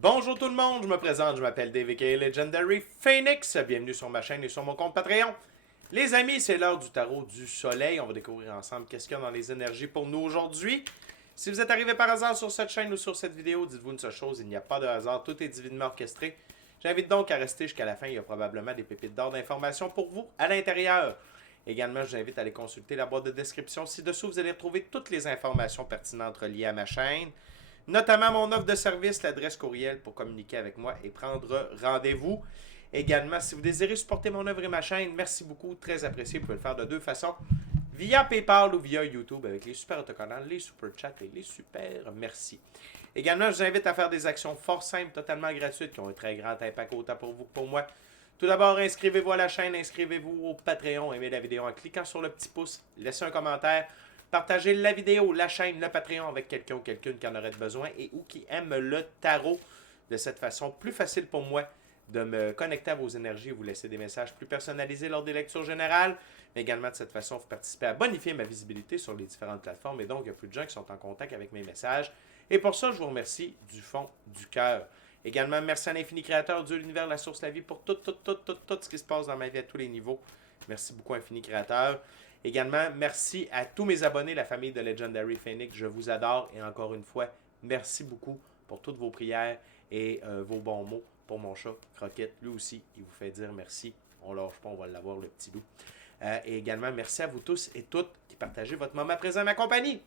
Bonjour tout le monde, je me présente, je m'appelle Dave aka Legendary Phoenix. Bienvenue sur ma chaîne et sur mon compte Patreon. Les amis, c'est l'heure du tarot du soleil. On va découvrir ensemble qu'est-ce qu'il y a dans les énergies pour nous aujourd'hui. Si vous êtes arrivé par hasard sur cette chaîne ou sur cette vidéo, dites-vous une seule chose, il n'y a pas de hasard, tout est divinement orchestré. J'invite donc à rester jusqu'à la fin, il y a probablement des pépites d'or d'informations pour vous à l'intérieur. Également, je vous invite à aller consulter la boîte de description ci-dessous. Vous allez retrouver toutes les informations pertinentes reliées à ma chaîne, notamment mon offre de service, l'adresse courriel pour communiquer avec moi et prendre rendez-vous. Également, si vous désirez supporter mon œuvre et ma chaîne, merci beaucoup, très apprécié. Vous pouvez le faire de deux façons, via PayPal ou via YouTube avec les super autocollants, les super chats et les super merci. Également, je vous invite à faire des actions fort simples, totalement gratuites, qui ont un très grand impact autant pour vous que pour moi. Tout d'abord, inscrivez-vous à la chaîne, inscrivez-vous au Patreon, aimez la vidéo en cliquant sur le petit pouce, laissez un commentaire, partagez la vidéo, la chaîne, le Patreon avec quelqu'un ou quelqu'une qui en aurait besoin et ou qui aime le tarot. De cette façon, plus facile pour moi de me connecter à vos énergies et vous laisser des messages plus personnalisés lors des lectures générales. Mais également, de cette façon, vous participez à bonifier ma visibilité sur les différentes plateformes et donc, il y a plus de gens qui sont en contact avec mes messages. Et pour ça, je vous remercie du fond du cœur. Également, merci à l'infini créateur, Dieu, l'univers, la source, la vie, pour tout ce qui se passe dans ma vie à tous les niveaux. Merci beaucoup, infini créateur. Également, merci à tous mes abonnés, la famille de Legendary Phoenix. Je vous adore et encore une fois, merci beaucoup pour toutes vos prières et vos bons mots pour mon chat, Croquette. Lui aussi, il vous fait dire merci. On lâche pas, on va l'avoir, le petit loup. Et également, merci à vous tous et toutes qui partagez votre moment présent à ma compagnie.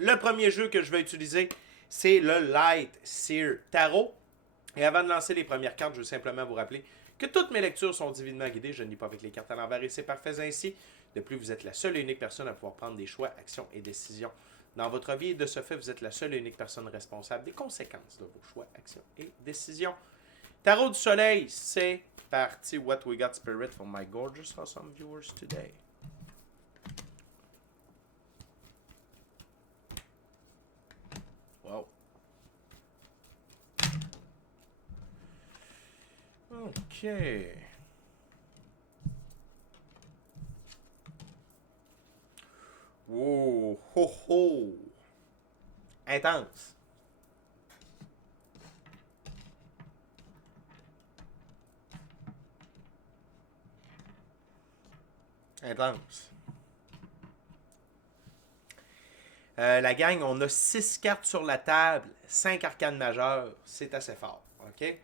Le premier jeu que je vais utiliser, c'est le Light Seer Tarot. Et avant de lancer les premières cartes, je veux simplement vous rappeler que toutes mes lectures sont divinement guidées. Je ne lis pas avec les cartes à l'envers et c'est parfait ainsi. De plus, vous êtes la seule et unique personne à pouvoir prendre des choix, actions et décisions dans votre vie. Et de ce fait, vous êtes la seule et unique personne responsable des conséquences de vos choix, actions et décisions. Tarot du soleil, c'est parti. What we got, Spirit, for my gorgeous, awesome viewers today. Wow. OK. Wow, ho, ho. Intense. Intense. La gang, on a 6 cartes sur la table, 5 arcanes majeures. C'est assez fort. OK?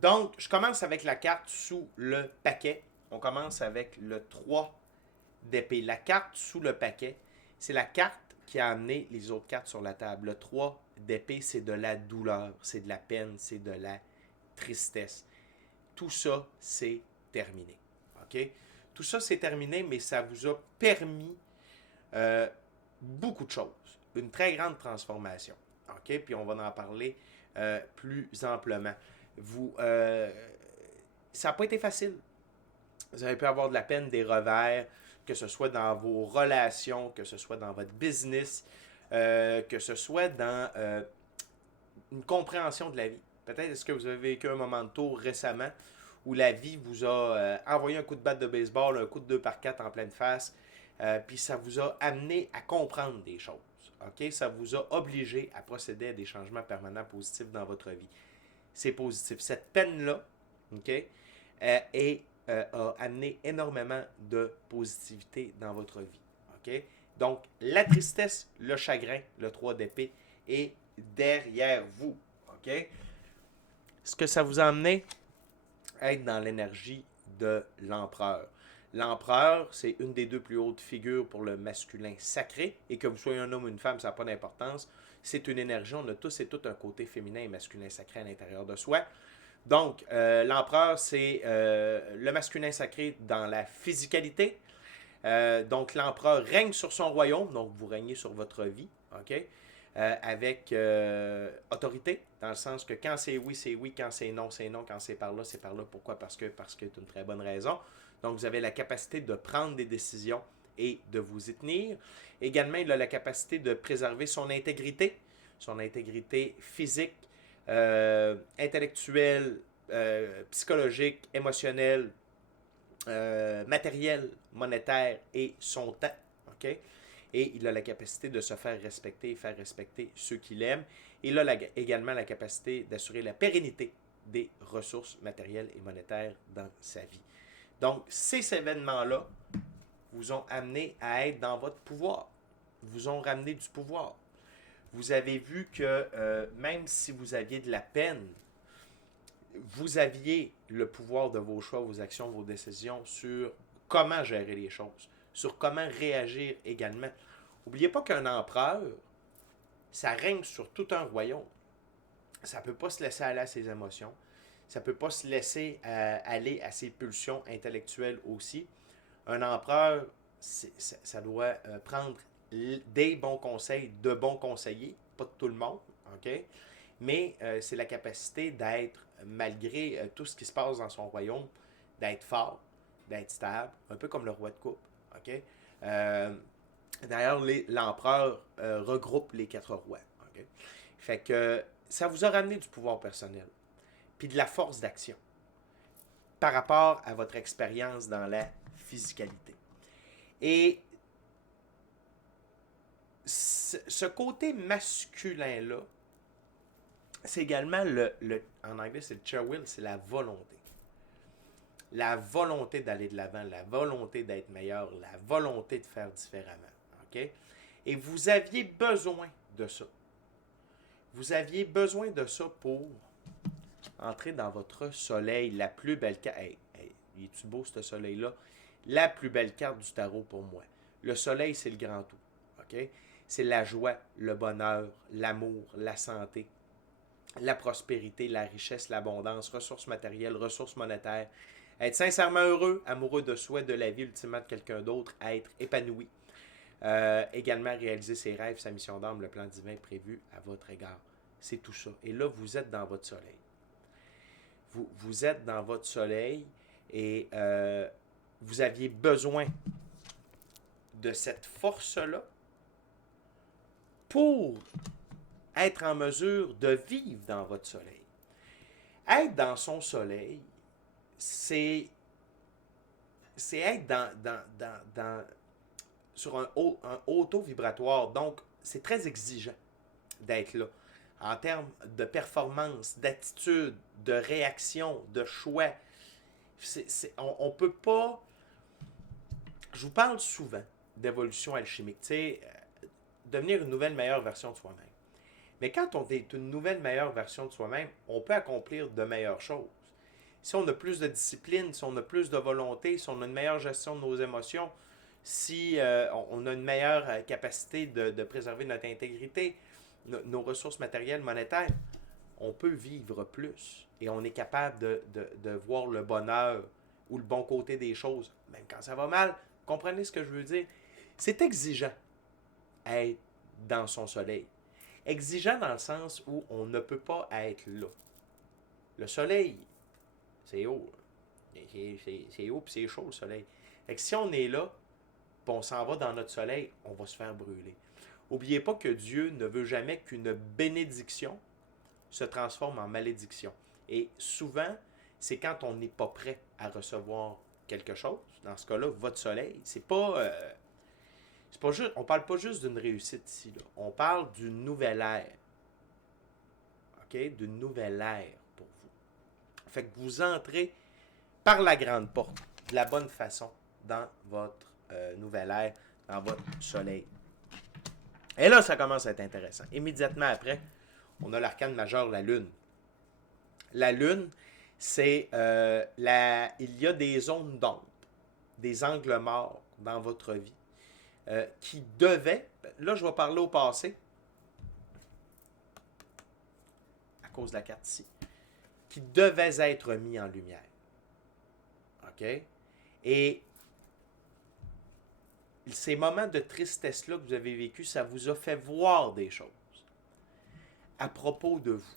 Donc, je commence avec la carte sous le paquet. On commence avec le 3 d'épée. La carte sous le paquet, c'est la carte qui a amené les autres cartes sur la table. Le 3 d'épée, c'est de la douleur, c'est de la peine, c'est de la tristesse. Tout ça, c'est terminé. OK? Tout ça, c'est terminé, mais ça vous a permis beaucoup de choses. Une très grande transformation. OK? Puis on va en parler plus amplement. Ça n'a pas été facile. Vous avez pu avoir de la peine, des revers, que ce soit dans vos relations, que ce soit dans votre business, que ce soit dans une compréhension de la vie. Peut-être est-ce que vous avez vécu un moment de tour récemment où la vie vous a envoyé un coup de batte de baseball, un coup de 2 par 4 en pleine face, puis ça vous a amené à comprendre des choses. OK? Ça vous a obligé à procéder à des changements permanents positifs dans votre vie. C'est positif. Cette peine-là, OK, a amené énormément de positivité dans votre vie. OK? Donc, la tristesse, le chagrin, le 3 d'épée est derrière vous. OK? Ce que ça vous a amené à être dans l'énergie de l'empereur. L'empereur, c'est une des deux plus hautes figures pour le masculin sacré. Et que vous soyez un homme ou une femme, ça n'a pas d'importance. C'est une énergie. On a tous et toutes un côté féminin et masculin sacré à l'intérieur de soi. Donc, l'empereur, c'est le masculin sacré dans la physicalité. Donc, l'empereur règne sur son royaume. Donc, vous régnez sur votre vie. OK? Avec autorité, dans le sens que quand c'est oui, quand c'est non, c'est non, quand c'est par là, c'est par là. Pourquoi? Parce que c'est une très bonne raison. Donc, vous avez la capacité de prendre des décisions et de vous y tenir. Également, il a la capacité de préserver son intégrité physique, intellectuelle, psychologique, émotionnelle, matérielle, monétaire et son temps. OK? Et il a la capacité de se faire respecter et faire respecter ceux qu'il aime. Il a également la capacité d'assurer la pérennité des ressources matérielles et monétaires dans sa vie. Donc, ces événements-là vous ont amené à être dans votre pouvoir, vous ont ramené du pouvoir. Vous avez vu que même si vous aviez de la peine, vous aviez le pouvoir de vos choix, vos actions, vos décisions sur comment gérer les choses, sur comment réagir également. N'oubliez pas qu'un empereur, ça règne sur tout un royaume. Ça ne peut pas se laisser aller à ses émotions. Ça ne peut pas se laisser aller à ses pulsions intellectuelles aussi. Un empereur, ça doit prendre des bons conseils, de bons conseillers, pas de tout le monde, OK? Mais c'est la capacité d'être, malgré tout ce qui se passe dans son royaume, d'être fort, d'être stable, un peu comme le roi de coupe, OK? D'ailleurs, l'empereur regroupe les 4 rois, OK? Fait que ça vous a ramené du pouvoir personnel, puis de la force d'action par rapport à votre expérience dans la physicalité. Et ce côté masculin-là, c'est également en anglais, c'est le chair will, c'est la volonté. La volonté d'aller de l'avant, la volonté d'être meilleur, la volonté de faire différemment. OK? Et vous aviez besoin de ça. Vous aviez besoin de ça pour entrer dans votre soleil, la plus belle carte. Hey, est-tu beau ce soleil-là? La plus belle carte du tarot pour moi. Le soleil, c'est le grand tout. OK? C'est la joie, le bonheur, l'amour, la santé, la prospérité, la richesse, l'abondance, ressources matérielles, ressources monétaires. Être sincèrement heureux, amoureux de soi, de la vie, ultimement de quelqu'un d'autre, être épanoui. Également réaliser ses rêves, sa mission d'âme, le plan divin prévu à votre égard. C'est tout ça. Et là, vous êtes dans votre soleil. Vous êtes dans votre soleil et vous aviez besoin de cette force-là pour être en mesure de vivre dans votre soleil. Être dans son soleil, c'est être sur un haut taux vibratoire. Donc, c'est très exigeant d'être là. En termes de performance, d'attitude, de réaction, de choix. On ne peut pas... Je vous parle souvent d'évolution alchimique. Tu sais, devenir une nouvelle meilleure version de soi-même. Mais quand on est une nouvelle meilleure version de soi-même, on peut accomplir de meilleures choses. Si on a plus de discipline, si on a plus de volonté, si on a une meilleure gestion de nos émotions, si on a une meilleure capacité de préserver notre intégrité, nos ressources matérielles, monétaires, on peut vivre plus. Et on est capable de voir le bonheur ou le bon côté des choses, même quand ça va mal. Comprenez ce que je veux dire? C'est exigeant être dans son soleil. Exigeant dans le sens où on ne peut pas être là. Le soleil, c'est haut. C'est haut puis c'est chaud le soleil. Fait que si on est là, puis on s'en va dans notre soleil, on va se faire brûler. N'oubliez pas que Dieu ne veut jamais qu'une bénédiction se transforme en malédiction. Et souvent, c'est quand on n'est pas prêt à recevoir quelque chose. Dans ce cas-là, votre soleil, c'est pas juste, on parle pas juste d'une réussite ici. Là. On parle d'une nouvelle ère. OK? D'une nouvelle ère pour vous. Fait que vous entrez par la grande porte, de la bonne façon, dans votre nouvelle ère, dans votre soleil. Et là, ça commence à être intéressant. Immédiatement après, on a l'arcane majeur, la Lune. La Lune, c'est il y a des zones d'ombre, des angles morts dans votre vie qui devaient, là je vais parler au passé, à cause de la carte ici, qui devaient être mis en lumière. OK? Et ces moments de tristesse-là que vous avez vécu, ça vous a fait voir des choses à propos de vous,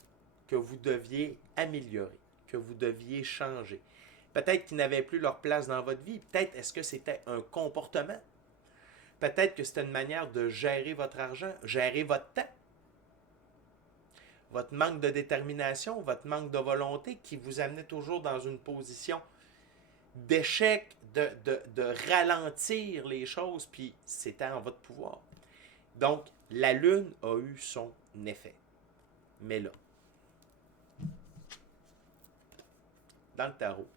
que vous deviez améliorer, que vous deviez changer. Peut-être qu'ils n'avaient plus leur place dans votre vie. Peut-être est-ce que c'était un comportement. Peut-être que c'était une manière de gérer votre argent, gérer votre temps. Votre manque de détermination, votre manque de volonté qui vous amenait toujours dans une position d'échec, de ralentir les choses, puis c'était en votre pouvoir. Donc, la Lune a eu son effet. Mais là, dans le tarot,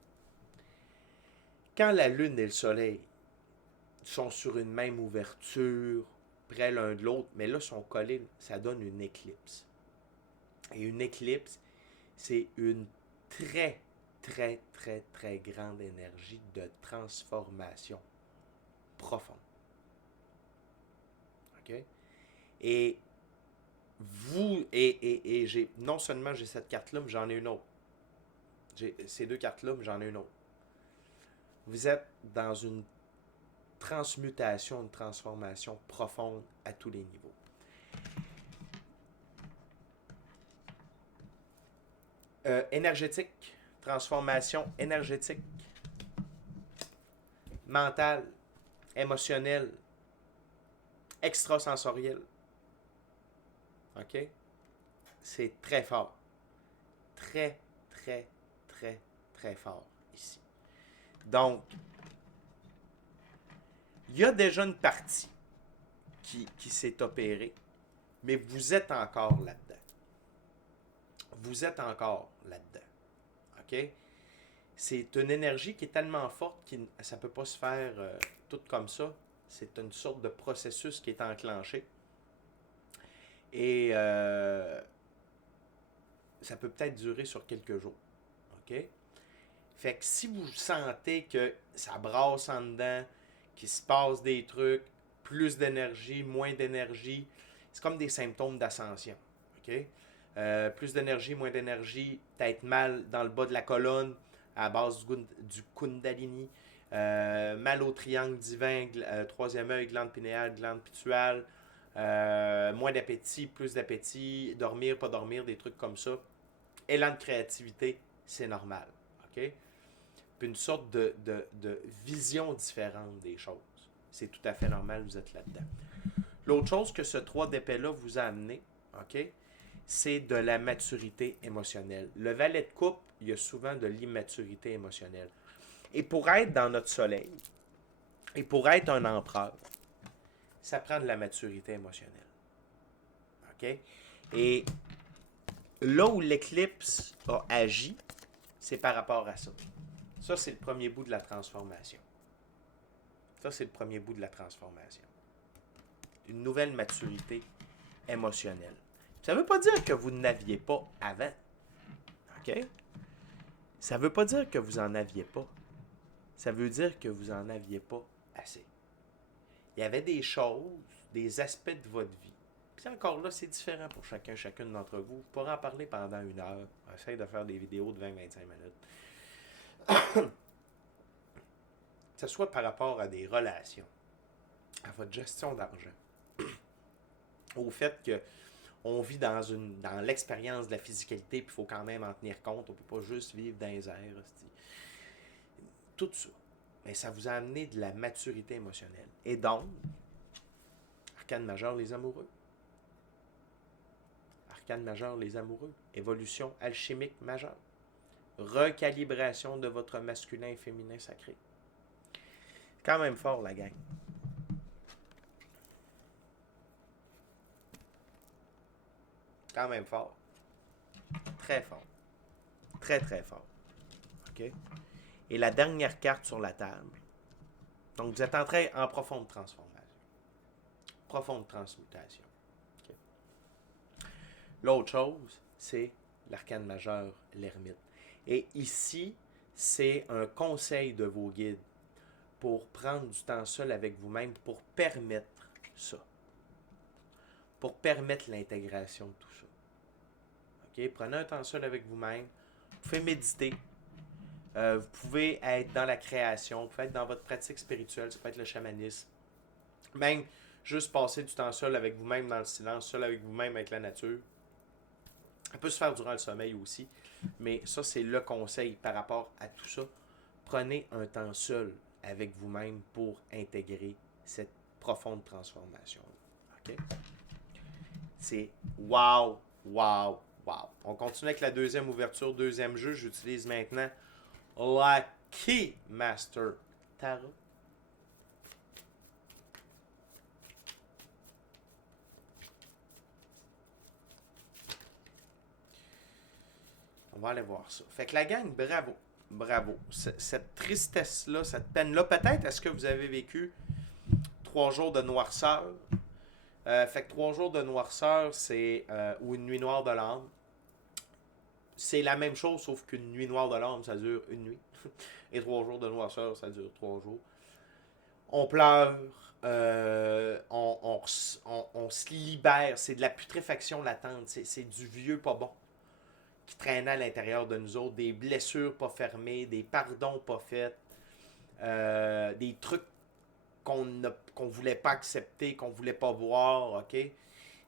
quand la lune et le soleil sont sur une même ouverture, près l'un de l'autre, mais là, sont collés, ça donne une éclipse. Et une éclipse, c'est une très, très, très, très grande énergie de transformation profonde. OK? Et j'ai non seulement j'ai cette carte-là, mais j'en ai une autre. J'ai ces deux cartes-là, mais j'en ai une autre. Vous êtes dans une transmutation, une transformation profonde à tous les niveaux. Énergétique, transformation énergétique, mentale, émotionnelle, extrasensorielle. OK? C'est très fort. Très, très, très, très fort ici. Donc, il y a déjà une partie qui s'est opérée, mais vous êtes encore là-dedans. Vous êtes encore là-dedans. OK? C'est une énergie qui est tellement forte que ça ne peut pas se faire tout comme ça. C'est une sorte de processus qui est enclenché. Et ça peut peut-être durer sur quelques jours. OK? Fait que si vous sentez que ça brasse en dedans, qu'il se passe des trucs, plus d'énergie, moins d'énergie, c'est comme des symptômes d'ascension. OK? Plus d'énergie, moins d'énergie, peut-être mal dans le bas de la colonne à la base du Kundalini, mal au triangle divin, troisième œil, glande pinéale, glande pituale, moins d'appétit, plus d'appétit, dormir, pas dormir, des trucs comme ça. Élan de créativité, c'est normal. OK? Puis une sorte de vision différente des choses. C'est tout à fait normal, vous êtes là-dedans. L'autre chose que ce 3 d'épée-là vous a amené, OK, c'est de la maturité émotionnelle. Le valet de coupe, il y a souvent de l'immaturité émotionnelle. Et pour être dans notre soleil, et pour être un empereur, ça prend de la maturité émotionnelle. OK? Et là où l'éclipse a agi, c'est par rapport à ça. Ça, c'est le premier bout de la transformation. Ça, c'est le premier bout de la transformation. Une nouvelle maturité émotionnelle. Ça ne veut pas dire que vous n'aviez pas avant. OK? Ça ne veut pas dire que vous n'en aviez pas. Ça veut dire que vous n'en aviez pas assez. Il y avait des choses, des aspects de votre vie. Puis encore là, c'est différent pour chacune d'entre vous. Vous pourrez en parler pendant 1 heure. On essaye de faire des vidéos de 20-25 minutes. Que ce soit par rapport à des relations, à votre gestion d'argent, au fait que on vit dans l'expérience de la physicalité, puis il faut quand même en tenir compte. On ne peut pas juste vivre dans les airs. Tout ça. Mais ça vous a amené de la maturité émotionnelle. Et donc, arcane majeur, les amoureux. Arcane majeur, les amoureux. Évolution alchimique majeure. Recalibration de votre masculin et féminin sacré. Quand même fort, la gang. Quand même fort. Très fort. Très, très fort. OK? Et la dernière carte sur la table. Donc, vous êtes entré en profonde transformation. Profonde transmutation. Okay. L'autre chose, c'est l'arcane majeur, l'ermite. Et ici, c'est un conseil de vos guides pour prendre du temps seul avec vous-même, pour permettre ça. Pour permettre l'intégration de tout ça. OK? Prenez un temps seul avec vous-même. Vous pouvez méditer. Vous pouvez être dans la création. Vous pouvez être dans votre pratique spirituelle. Ça peut être le chamanisme. Même juste passer du temps seul avec vous-même dans le silence, seul avec vous-même, avec la nature. Ça peut se faire durant le sommeil aussi. Mais ça, c'est le conseil par rapport à tout ça. Prenez un temps seul avec vous-même pour intégrer cette profonde transformation. OK? C'est wow, wow, wow. On continue avec la deuxième ouverture, deuxième jeu. J'utilise maintenant la Keymaster Tarot. On va aller voir ça. Fait que la gang, bravo. Bravo. Cette tristesse-là, cette peine-là, peut-être est-ce que vous avez vécu 3 jours de noirceur. Fait que 3 jours de noirceur, c'est ou une nuit noire de l'âme. C'est la même chose, sauf qu'une nuit noire de l'âme, ça dure une nuit. Et 3 jours de noirceur, ça dure 3 jours. On pleure, on se libère. C'est de la putréfaction latente. C'est du vieux pas bon qui traînait à l'intérieur de nous autres. Des blessures pas fermées, des pardons pas faits, des trucs qu'on voulait pas accepter, qu'on voulait pas voir, ok?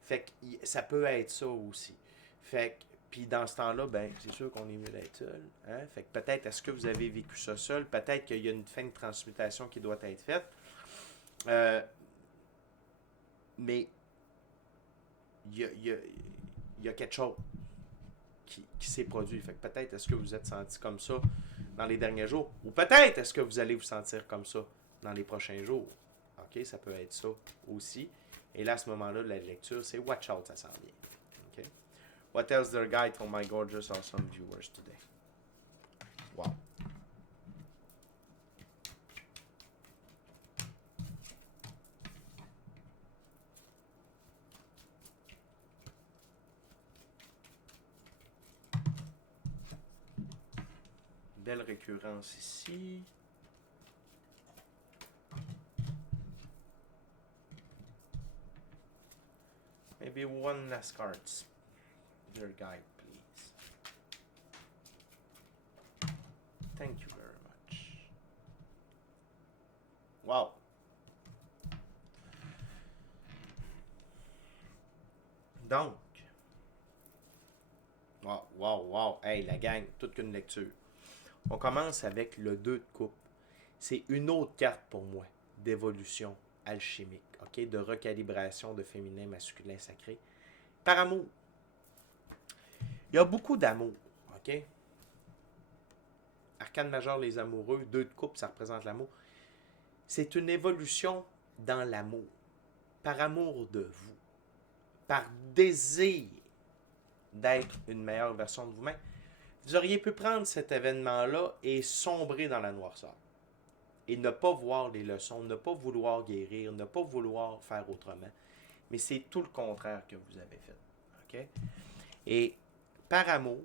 Fait que ça peut être ça aussi. Fait que, puis dans ce temps-là, ben, c'est sûr qu'on est mieux d'être seul. Hein? Fait que peut-être, est-ce que vous avez vécu ça seul? Peut-être qu'il y a une fin de transmutation qui doit être faite. Mais il y a quelque chose qui s'est produit. Fait que peut-être est-ce que vous êtes senti comme ça dans les derniers jours. Ou peut-être est-ce que vous allez vous sentir comme ça dans les prochains jours. OK, ça peut être ça aussi. Et là, à ce moment-là, la lecture, c'est Watch Out, ça s'en vient. OK? What else their guy told my gorgeous, awesome viewers today? Wow. Belle récurrence ici. Maybe one last cards. Dear guide, please. Thank you very much. Wow. Donc, wow. Hey, la gang, toute qu'une lecture. On commence avec le 2 de coupe. C'est une autre carte pour moi d'évolution alchimique, ok, de recalibration de féminin, masculin, sacré. Par amour. Il y a beaucoup d'amour, ok? Arcane majeur, les amoureux, 2 de coupe, ça représente l'amour. C'est une évolution dans l'amour, par amour de vous, par désir d'être une meilleure version de vous-même. Vous auriez pu prendre cet événement-là et sombrer dans la noirceur. Et ne pas voir les leçons, ne pas vouloir guérir, ne pas vouloir faire autrement. Mais c'est tout le contraire que vous avez fait. OK? Et par amour,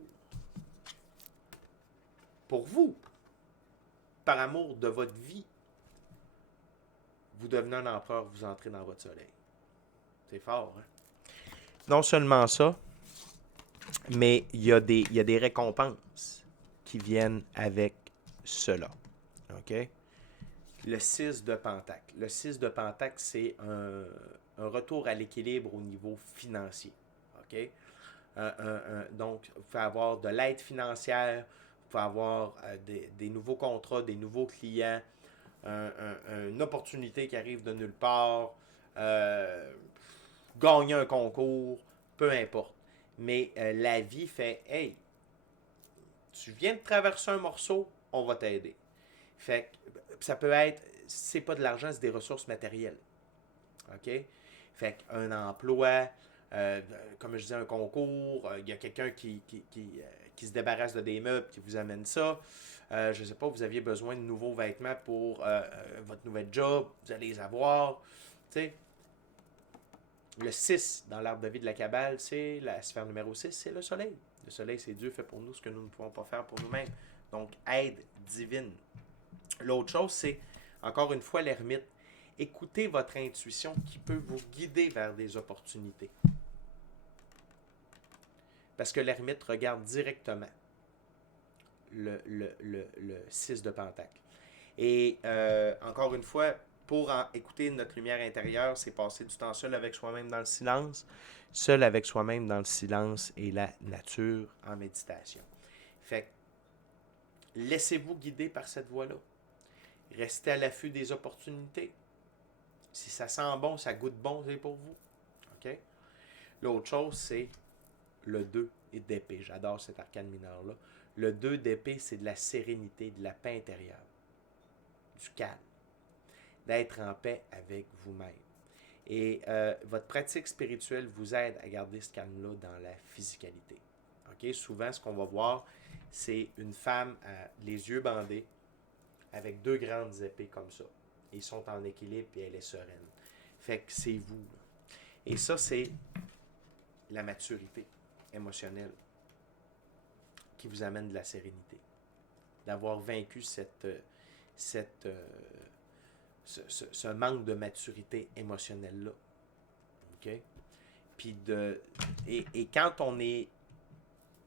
pour vous, par amour de votre vie, vous devenez un empereur, vous entrez dans votre soleil. C'est fort, hein? Non seulement ça, mais il y a des récompenses qui viennent avec cela. OK? Le 6 de Pentacle. Le 6 de Pentacle, c'est un retour à l'équilibre au niveau financier. OK? Donc, vous pouvez avoir de l'aide financière, vous pouvez avoir des nouveaux contrats, des nouveaux clients, une opportunité qui arrive de nulle part, gagner un concours, peu importe. Mais la vie fait, hey, tu viens de traverser un morceau, on va t'aider. Fait que ça peut être, c'est pas de l'argent, c'est des ressources matérielles. OK? Fait qu'un emploi, comme je disais, un concours, il y a quelqu'un qui se débarrasse de des meubles, qui vous amène ça. Je ne sais pas, vous aviez besoin de nouveaux vêtements pour votre nouvel job, vous allez les avoir. Tu sais, le 6 dans l'arbre de vie de la Kabbale, c'est la sphère numéro 6, c'est le soleil. Le soleil, c'est Dieu fait pour nous ce que nous ne pouvons pas faire pour nous-mêmes. Donc, aide divine. L'autre chose, c'est, encore une fois, l'ermite. Écoutez votre intuition qui peut vous guider vers des opportunités. Parce que l'ermite regarde directement le 6 de Pentacle. Et encore une fois, pour écouter notre lumière intérieure, c'est passer du temps seul avec soi-même dans le silence. Seul avec soi-même dans le silence et la nature en méditation. Fait que laissez-vous guider par cette voie-là. Restez à l'affût des opportunités. Si ça sent bon, ça goûte bon, c'est pour vous. OK? L'autre chose, c'est le 2 d'épée. J'adore cet arcane mineur-là. Le 2 d'épée, c'est de la sérénité, de la paix intérieure, du calme, d'être en paix avec vous-même. Et votre pratique spirituelle vous aide à garder ce calme-là dans la physicalité. OK? Souvent, ce qu'on va voir, c'est une femme les yeux bandés avec deux grandes épées comme ça. Ils sont en équilibre et elle est sereine. Fait que c'est vous. Là. Et ça, c'est la maturité émotionnelle qui vous amène de la sérénité. D'avoir vaincu ce manque de maturité émotionnelle-là. OK? Puis et quand on est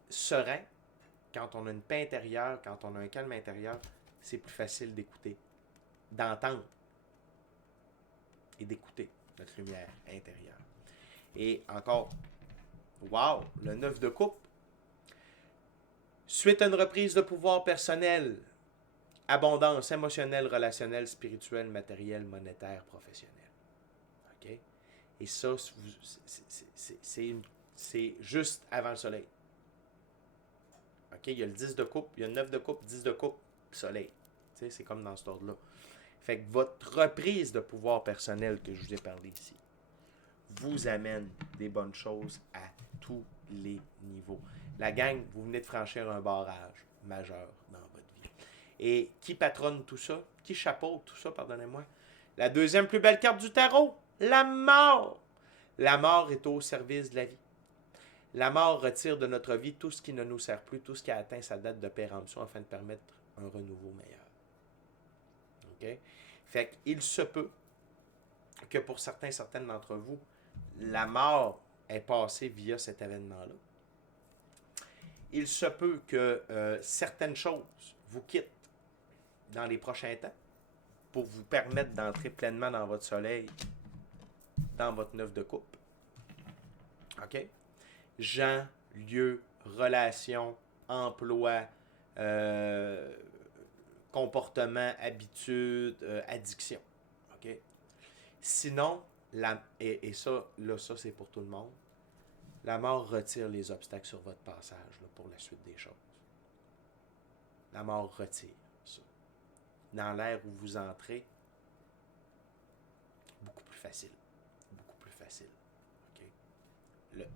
serein, quand on a une paix intérieure, quand on a un calme intérieur, c'est plus facile d'écouter, d'entendre et d'écouter notre lumière intérieure. Et encore, wow, le 9 de coupe. Suite à une reprise de pouvoir personnel, abondance émotionnelle, relationnelle, spirituelle, matérielle, monétaire, professionnelle. OK? Et ça, c'est juste avant le soleil. OK? Il y a le 10 de coupe, il y a le 9 de coupe, 10 de coupe, soleil. Tu sais, c'est comme dans cet ordre-là. Fait que votre reprise de pouvoir personnel que je vous ai parlé ici vous amène des bonnes choses à tous les niveaux. La gang, vous venez de franchir un barrage majeur dans votre vie. Et qui patronne tout ça? Qui chapeaute tout ça, pardonnez-moi? La deuxième plus belle carte du tarot, la mort. La mort est au service de la vie. La mort retire de notre vie tout ce qui ne nous sert plus, tout ce qui a atteint sa date de péremption afin de permettre un renouveau meilleur. OK? Fait qu'il se peut que pour certaines d'entre vous, la mort est passée via cet événement-là. Il se peut que certaines choses vous quittent dans les prochains temps pour vous permettre d'entrer pleinement dans votre soleil, dans votre 9 de coupe. OK? Gens, lieux, relations, emploi, comportement, habitude, addiction. OK? Sinon, et ça, là, ça c'est pour tout le monde, la mort retire les obstacles sur votre passage là, pour la suite des choses. La mort retire ça. Dans l'ère où vous entrez, beaucoup plus facile. Beaucoup plus facile. Okay?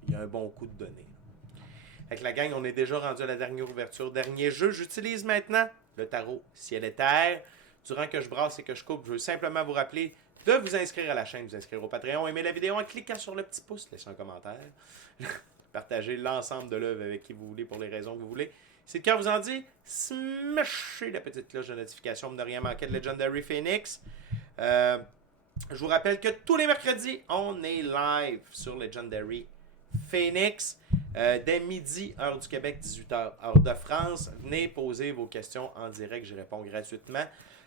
Il y a un bon coup de données. Avec la gang, on est déjà rendu à la dernière ouverture. Dernier jeu, j'utilise maintenant le tarot ciel et terre. Durant que je brasse et que je coupe, je veux simplement vous rappeler de vous inscrire à la chaîne, vous inscrire au Patreon, aimer la vidéo en cliquant sur le petit pouce, laissez un commentaire, partagez l'ensemble de l'œuvre avec qui vous voulez pour les raisons que vous voulez. Si le cœur vous en dit, smashez la petite cloche de notification pour ne rien manquer de Legendary Phoenix. Je vous rappelle que tous les mercredis, on est live sur Legendary Phoenix. Dès midi, heure du Québec, 18h, heure de France. Venez poser vos questions en direct, je réponds gratuitement.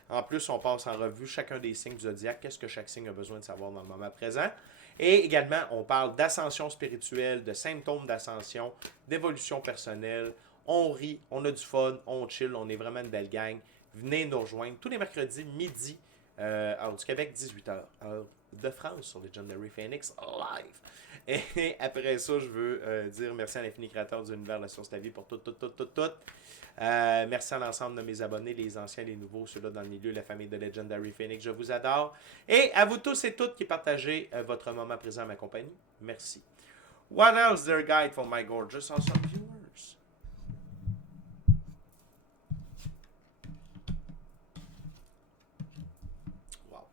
En plus, on passe en revue chacun des signes du zodiaque, qu'est-ce que chaque signe a besoin de savoir dans le moment présent. Et également, on parle d'ascension spirituelle, de symptômes d'ascension, d'évolution personnelle. On rit, on a du fun, on chill, on est vraiment une belle gang. Venez nous rejoindre tous les mercredis, midi, heure du Québec, 18h, heure de France sur Legendary Phoenix live. Et après ça, je veux dire merci à l'infini créateur de l'univers, la source de la vie pour tout. Merci à l'ensemble de mes abonnés, les anciens, les nouveaux, ceux-là dans le milieu, la famille de Legendary Phoenix, je vous adore. Et à vous tous et toutes qui partagez votre moment présent à ma compagnie, merci. What else, their guide for my gorgeous awesome viewers? Wow.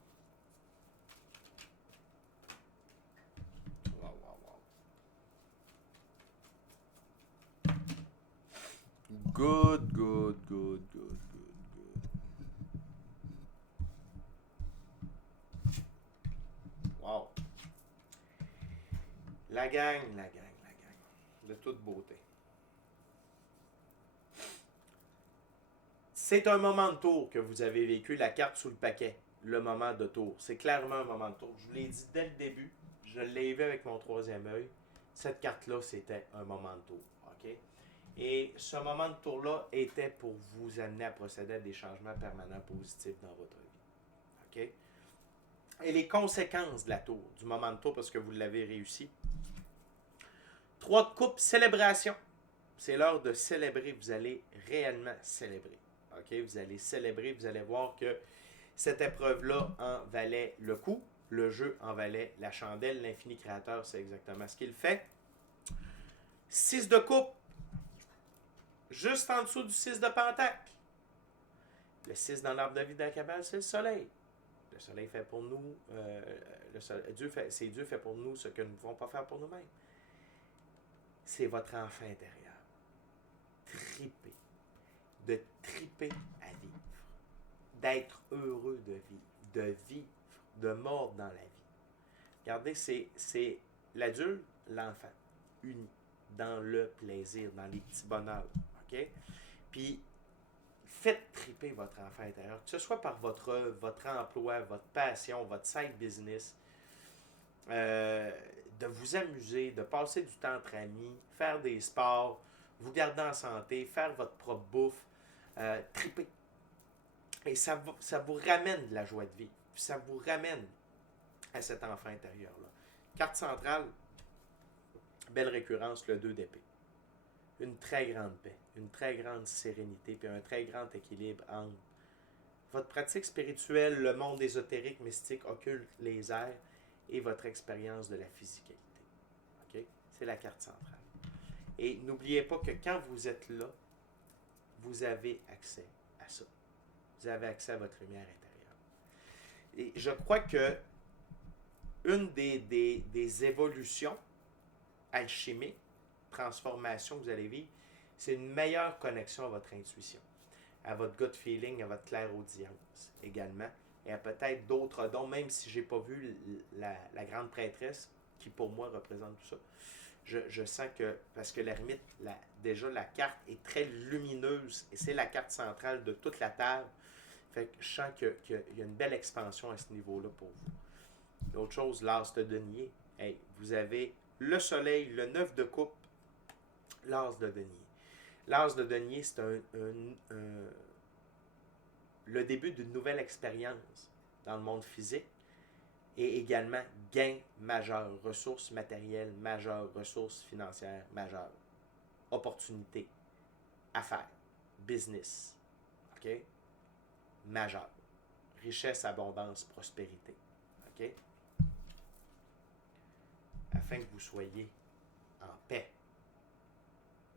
Good. Wow. La gang. De toute beauté. C'est un moment de tour que vous avez vécu, la carte sous le paquet. Le moment de tour. C'est clairement un moment de tour. Je vous l'ai dit dès le début. Je l'ai vu avec mon troisième œil. Cette carte-là, c'était un moment de tour. OK? Et ce moment de tour-là était pour vous amener à procéder à des changements permanents positifs dans votre vie. OK? Et les conséquences de la tour, du moment de tour, parce que vous l'avez réussi. 3 de coupe, célébration. C'est l'heure de célébrer. Vous allez réellement célébrer. OK? Vous allez célébrer. Vous allez voir que cette épreuve-là en valait le coup. Le jeu en valait la chandelle. L'infini créateur, c'est exactement ce qu'il fait. 6 de coupe. juste en dessous du 6 de Pentacle. Le 6 dans l'arbre de vie de la Kabbale, c'est le soleil. Le soleil fait pour nous, Dieu fait pour nous ce que nous ne pouvons pas faire pour nous-mêmes. C'est votre enfant intérieur. Triper. De triper à vivre. D'être heureux de vivre, de mordre dans la vie. Regardez, c'est l'adulte, l'enfant, unis dans le plaisir, dans les petits bonheurs. OK? Puis, faites triper votre enfant intérieur, que ce soit par votre œuvre, votre emploi, votre passion, votre side business, de vous amuser, de passer du temps entre amis, faire des sports, vous garder en santé, faire votre propre bouffe, triper. Et ça vous ramène de la joie de vivre. Ça vous ramène à cet enfant intérieur-là. Carte centrale, belle récurrence, le 2 d'épée. Une très grande paix, une très grande sérénité, puis un très grand équilibre entre votre pratique spirituelle, le monde ésotérique, mystique, occulte, les airs, et votre expérience de la physicalité. Okay? C'est la carte centrale. Et n'oubliez pas que quand vous êtes là, vous avez accès à ça. Vous avez accès à votre lumière intérieure. Et je crois que une des évolutions alchimiques, transformations que vous allez vivre, c'est une meilleure connexion à votre intuition, à votre gut feeling, à votre clairaudience également, et à peut-être d'autres dons, même si je n'ai pas vu la grande prêtresse, qui pour moi représente tout ça. Je sens que, parce que l'ermite, déjà la carte est très lumineuse, et c'est la carte centrale de toute la table, fait que je sens qu'il y a une belle expansion à ce niveau-là pour vous. L'autre chose, l'as de denier. Hey, vous avez le soleil, le 9 de coupe, l'as de denier. L'as de denier, c'est le début d'une nouvelle expérience dans le monde physique et également gain majeur, ressources matérielles majeures, ressources financières majeures, opportunités, affaires, business, OK? Majeur. Richesse, abondance, prospérité. OK? Afin que vous soyez en paix,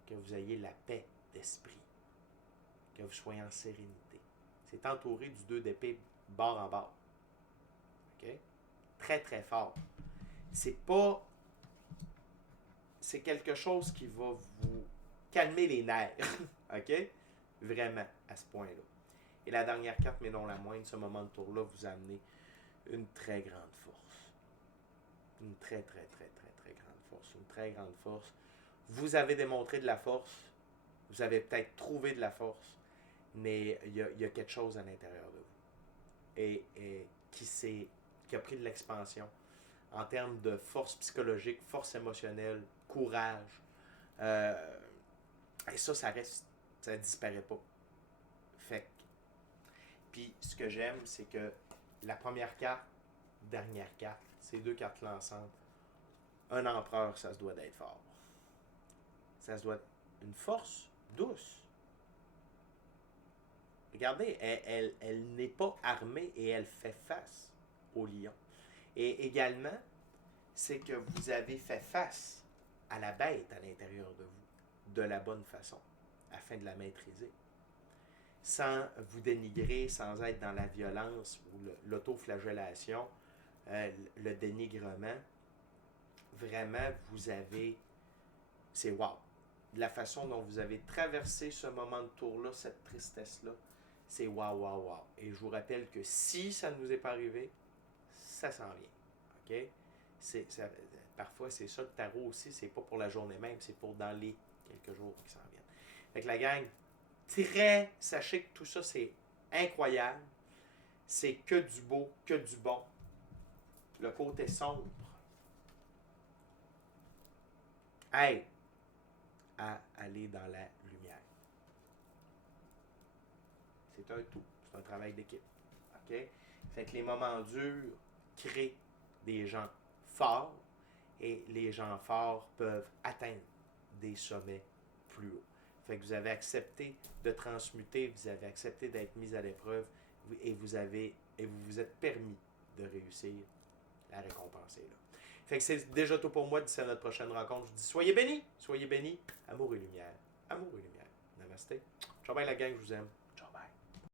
que vous ayez la paix d'esprit, que vous soyez en sérénité. C'est entouré du 2 d'épée bord en bord. OK? Très, très fort. C'est pas... C'est quelque chose qui va vous calmer les nerfs. OK? Vraiment, à ce point-là. Et la dernière carte, mais non la moindre, ce moment de tour-là vous a amené une très grande force. Une très, très, très, très, très grande force. Une très grande force. Vous avez démontré de la force. Vous avez peut-être trouvé de la force. Mais il y a quelque chose à l'intérieur de vous. Et qui a pris de l'expansion en termes de force psychologique, force émotionnelle, courage. Et ça reste, ça ne disparaît pas. Fait que, puis ce que j'aime, c'est que la première carte, dernière carte, ces deux cartes-là ensemble, un empereur, ça se doit d'être fort. Ça se doit être une force douce. Regardez, elle n'est pas armée et elle fait face au lion. Et également, c'est que vous avez fait face à la bête à l'intérieur de vous, de la bonne façon, afin de la maîtriser. Sans vous dénigrer, sans être dans la violence ou l'autoflagellation, le dénigrement. Vraiment, vous avez... C'est wow. La façon dont vous avez traversé ce moment de tour-là, cette tristesse-là, c'est wow, wow, wow. Et je vous rappelle que si ça ne vous est pas arrivé, ça s'en vient. OK? Parfois, c'est ça le tarot aussi, c'est pas pour la journée même, c'est pour dans les quelques jours qui s'en viennent. Fait que la gang, sachez que tout ça, c'est incroyable. C'est que du beau, que du bon. Le côté sombre aide à aller dans la lumière. C'est un tout. C'est un travail d'équipe. OK? Fait que les moments durs créent des gens forts et les gens forts peuvent atteindre des sommets plus hauts. Fait que vous avez accepté de transmuter, vous avez accepté d'être mis à l'épreuve et vous vous êtes permis de réussir. La récompense est là. Fait que c'est déjà tout pour moi. D'ici à notre prochaine rencontre, je vous dis soyez bénis, amour et lumière. Amour et lumière. Namaste. rester. Ciao, bye la gang, je vous aime.